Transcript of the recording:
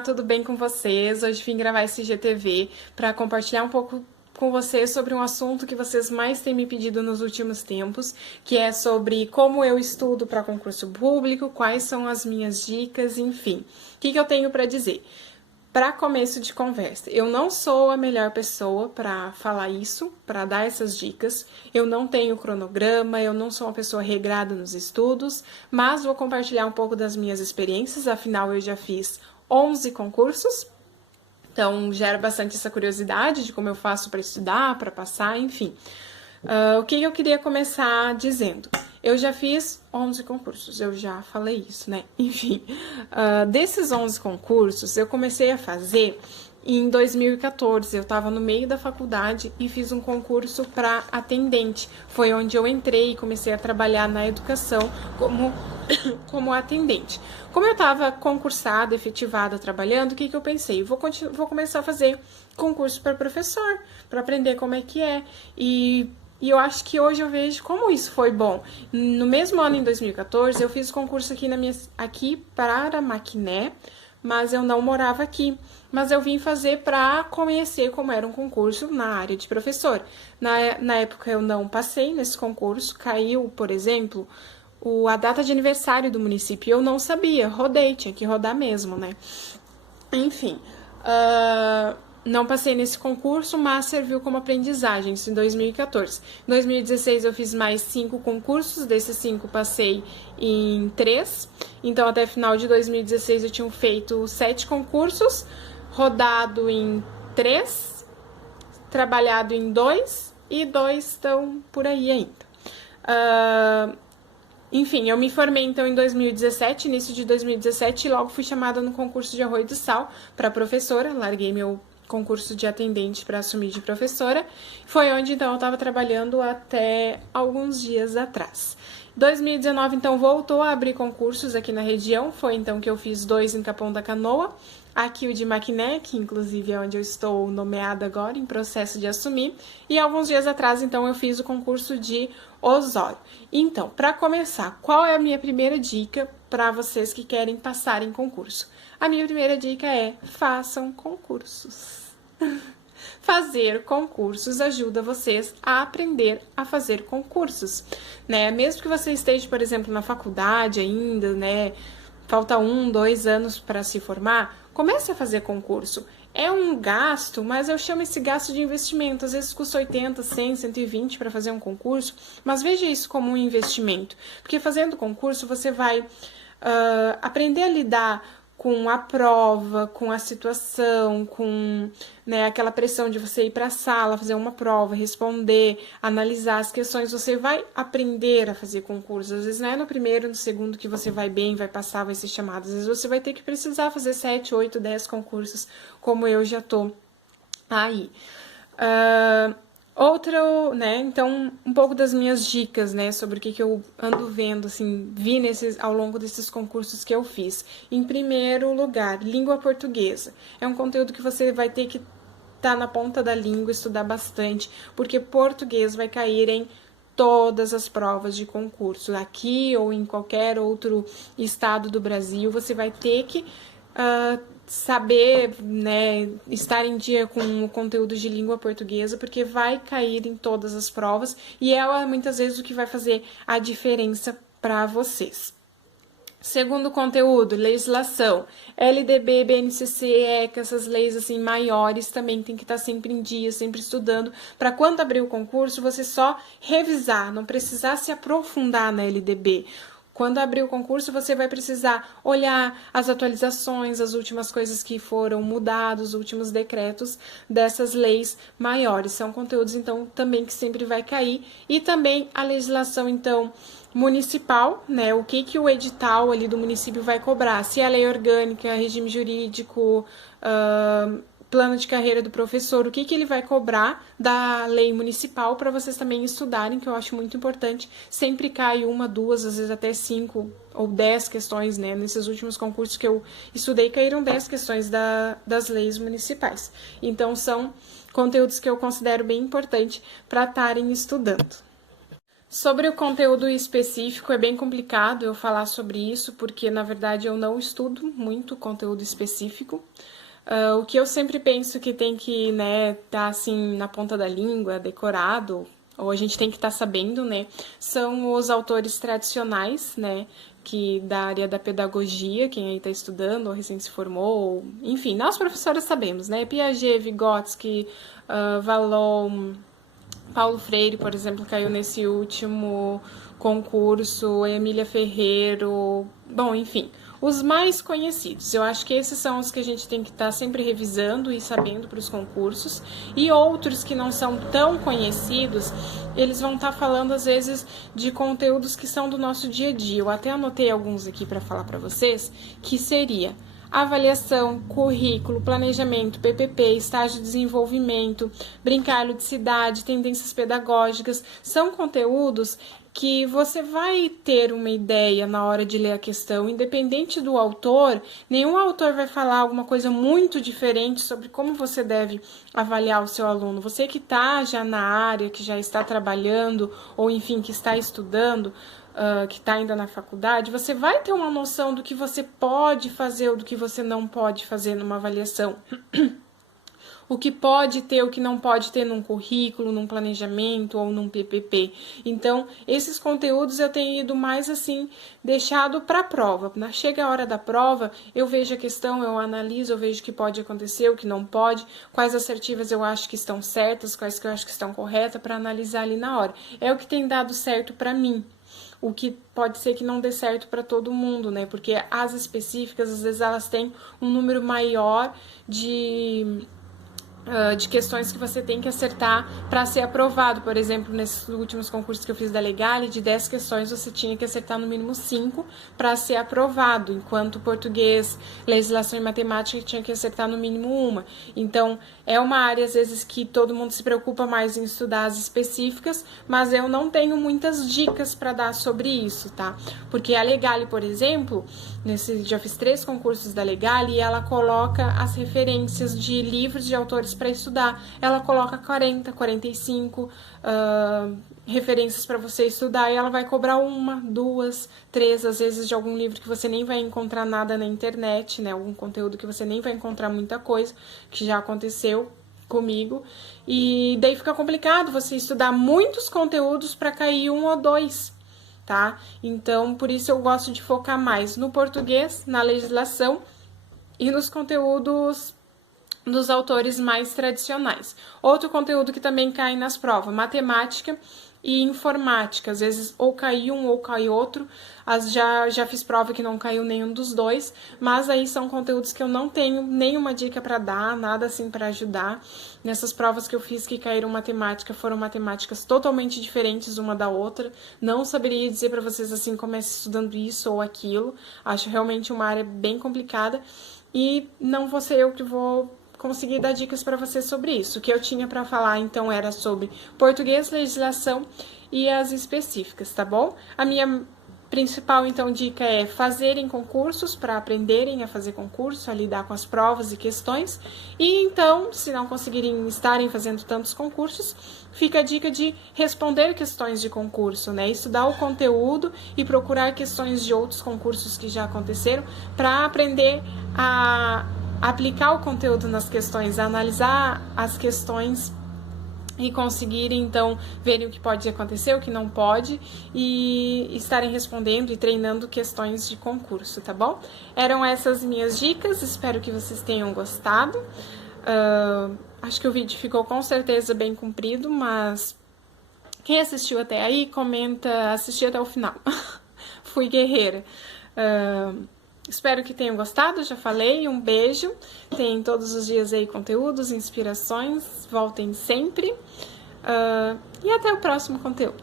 Olá, tudo bem com vocês? Hoje vim gravar esse IGTV para compartilhar um pouco com vocês sobre um assunto que vocês mais têm me pedido nos últimos tempos, que é sobre como eu estudo para concurso público, quais são as minhas dicas, enfim. O que eu tenho para dizer? Para começo de conversa, eu não sou a melhor pessoa para falar isso, para dar essas dicas. Eu não tenho cronograma, eu não sou uma pessoa regrada nos estudos, mas vou compartilhar um pouco das minhas experiências, afinal eu já fiz 11 concursos, então gera bastante essa curiosidade de como eu faço para estudar, para passar, enfim. O que eu queria começar dizendo? Eu já fiz 11 concursos, eu já falei isso, né? Enfim, desses 11 concursos, eu comecei a fazer em 2014. Eu estava no meio da faculdade e fiz um concurso para atendente. Foi onde eu entrei e comecei a trabalhar na educação como atendente. Como eu estava concursada, efetivada, trabalhando, o que eu pensei? Vou começar a fazer concurso para professor, para aprender como é que é. E eu acho que hoje eu vejo como isso foi bom. No mesmo ano, em 2014, eu fiz concurso aqui para Maquiné, mas eu não morava aqui. Mas eu vim fazer para conhecer como era um concurso na área de professor. Na época eu não passei nesse concurso, caiu, por exemplo, a data de aniversário do município. Eu não sabia, rodei, tinha que rodar mesmo, né? Enfim, não passei nesse concurso, mas serviu como aprendizagem, isso em 2014. Em 2016 eu fiz mais 5 concursos, desses 5 passei em 3. Então até final de 2016 eu tinha feito 7 concursos, rodado em 3, trabalhado em 2 e 2 estão por aí ainda. Enfim, eu me formei então em 2017, início de 2017, e logo fui chamada no concurso de Arroio do Sal para professora, larguei meu concurso de atendente para assumir de professora. Foi onde então eu estava trabalhando até alguns dias atrás. 2019 então voltou a abrir concursos aqui na região, foi então que eu fiz 2 em Capão da Canoa, aqui o de Maquiné, que inclusive é onde eu estou nomeada agora, em processo de assumir, e alguns dias atrás então eu fiz o concurso de Osório. Então, para começar, qual é a minha primeira dica para vocês que querem passar em concurso? A minha primeira dica é: façam concursos. Fazer concursos ajuda vocês a aprender a fazer concursos, né? Mesmo que você esteja, por exemplo, na faculdade ainda, né? Falta 1, 2 anos para se formar, comece a fazer concurso. É um gasto, mas eu chamo esse gasto de investimento. Às vezes custa 80, 100, 120 para fazer um concurso, mas veja isso como um investimento. Porque fazendo concurso, você vai aprender a lidar com a prova, com a situação, com, né, aquela pressão de você ir para a sala, fazer uma prova, responder, analisar as questões. Você vai aprender a fazer concursos. Às vezes não é no primeiro, no segundo que você vai bem, vai passar, vai ser chamado. Às vezes você vai ter que precisar fazer 7, 8, 10 concursos, como eu já tô aí. Né, então, um pouco das minhas dicas, né, sobre o que eu ando vendo, assim, vi ao longo desses concursos que eu fiz. Em primeiro lugar, língua portuguesa. É um conteúdo que você vai ter que estar na ponta da língua, estudar bastante, porque português vai cair em todas as provas de concurso. Aqui ou em qualquer outro estado do Brasil, você vai ter que saber, né, estar em dia com o conteúdo de língua portuguesa, porque vai cair em todas as provas e é muitas vezes o que vai fazer a diferença para vocês. Segundo conteúdo, legislação, LDB, BNCC, ECA, essas leis assim maiores também tem que estar sempre em dia, sempre estudando, para quando abrir o concurso você só revisar, não precisar se aprofundar na LDB. Quando abrir o concurso, você vai precisar olhar as atualizações, as últimas coisas que foram mudadas, os últimos decretos dessas leis maiores. São conteúdos, então, também que sempre vai cair. E também a legislação, então, municipal, né? O que o edital ali do município vai cobrar. Se é lei orgânica, regime jurídico, plano de carreira do professor, o que ele vai cobrar da lei municipal para vocês também estudarem, que eu acho muito importante. Sempre cai 1, 2, às vezes até 5 ou 10 questões, né? Nesses últimos concursos que eu estudei, caíram 10 questões das leis municipais. Então, são conteúdos que eu considero bem importante para estarem estudando. Sobre o conteúdo específico, é bem complicado eu falar sobre isso, porque na verdade eu não estudo muito conteúdo específico. O que eu sempre penso que tem que, né, tá assim na ponta da língua, decorado, ou a gente tem que estar sabendo, né, são os autores tradicionais, né, que da área da pedagogia, quem aí está estudando ou recém se formou, ou, enfim, nós professores sabemos, né, Piaget, Vygotsky, Vallon, Paulo Freire, por exemplo, caiu nesse último concurso, Emília Ferreiro, bom, enfim, os mais conhecidos. Eu acho que esses são os que a gente tem que estar sempre revisando e sabendo para os concursos. E outros que não são tão conhecidos, eles vão estar falando às vezes de conteúdos que são do nosso dia a dia. Eu até anotei alguns aqui para falar para vocês, que seria avaliação, currículo, planejamento, PPP, estágio de desenvolvimento, brincar, ludicidade, tendências pedagógicas, são conteúdos que você vai ter uma ideia na hora de ler a questão, independente do autor, nenhum autor vai falar alguma coisa muito diferente sobre como você deve avaliar o seu aluno. Você que está já na área, que já está trabalhando, ou enfim, que está estudando, que está ainda na faculdade, você vai ter uma noção do que você pode fazer ou do que você não pode fazer numa avaliação. O que pode ter, o que não pode ter num currículo, num planejamento ou num PPP. Então, esses conteúdos eu tenho ido mais assim, deixado para a prova. Chega a hora da prova, eu vejo a questão, eu analiso, eu vejo o que pode acontecer, o que não pode, quais assertivas eu acho que estão certas, quais que eu acho que estão corretas, para analisar ali na hora. É o que tem dado certo para mim. O que pode ser que não dê certo para todo mundo, né? Porque as específicas, às vezes, elas têm um número maior de questões que você tem que acertar para ser aprovado. Por exemplo, nesses últimos concursos que eu fiz da Legale, de 10 questões você tinha que acertar no mínimo 5 para ser aprovado, enquanto português, legislação e matemática tinha que acertar no mínimo 1. Então, é uma área, às vezes, que todo mundo se preocupa mais em estudar as específicas, mas eu não tenho muitas dicas para dar sobre isso, tá? Porque a Legale, por exemplo, já fiz 3 concursos da Legale e ela coloca as referências de livros de autores para estudar. Ela coloca 40, 45 referências para você estudar e ela vai cobrar 1, 2, 3, às vezes de algum livro que você nem vai encontrar nada na internet, né? Algum conteúdo que você nem vai encontrar muita coisa, que já aconteceu comigo. E daí fica complicado você estudar muitos conteúdos para cair 1 ou 2. Tá? Então, por isso eu gosto de focar mais no português, na legislação e nos conteúdos dos autores mais tradicionais. Outro conteúdo que também cai nas provas, matemática e informática. Às vezes ou cai um ou cai outro. Já fiz prova que não caiu nenhum dos dois, mas aí são conteúdos que eu não tenho nenhuma dica para dar, nada assim para ajudar. Nessas provas que eu fiz que caíram matemática, foram matemáticas totalmente diferentes uma da outra. Não saberia dizer para vocês assim, comece estudando isso ou aquilo. Acho realmente uma área bem complicada e não vou ser eu que vou conseguir dar dicas para vocês sobre isso. O que eu tinha para falar, então, era sobre português, legislação e as específicas, tá bom? A minha principal, então, dica é fazerem concursos para aprenderem a fazer concurso, a lidar com as provas e questões. E, então, se não conseguirem estarem fazendo tantos concursos, fica a dica de responder questões de concurso, né? Estudar o conteúdo e procurar questões de outros concursos que já aconteceram para aprender a aplicar o conteúdo nas questões, analisar as questões e conseguirem, então, verem o que pode acontecer, o que não pode e estarem respondendo e treinando questões de concurso, tá bom? Eram essas minhas dicas, espero que vocês tenham gostado. Acho que o vídeo ficou com certeza bem comprido, mas quem assistiu até aí, comenta, assisti até o final. Fui guerreira. Espero que tenham gostado, já falei, um beijo. Tem todos os dias aí conteúdos, inspirações, voltem sempre. E até o próximo conteúdo.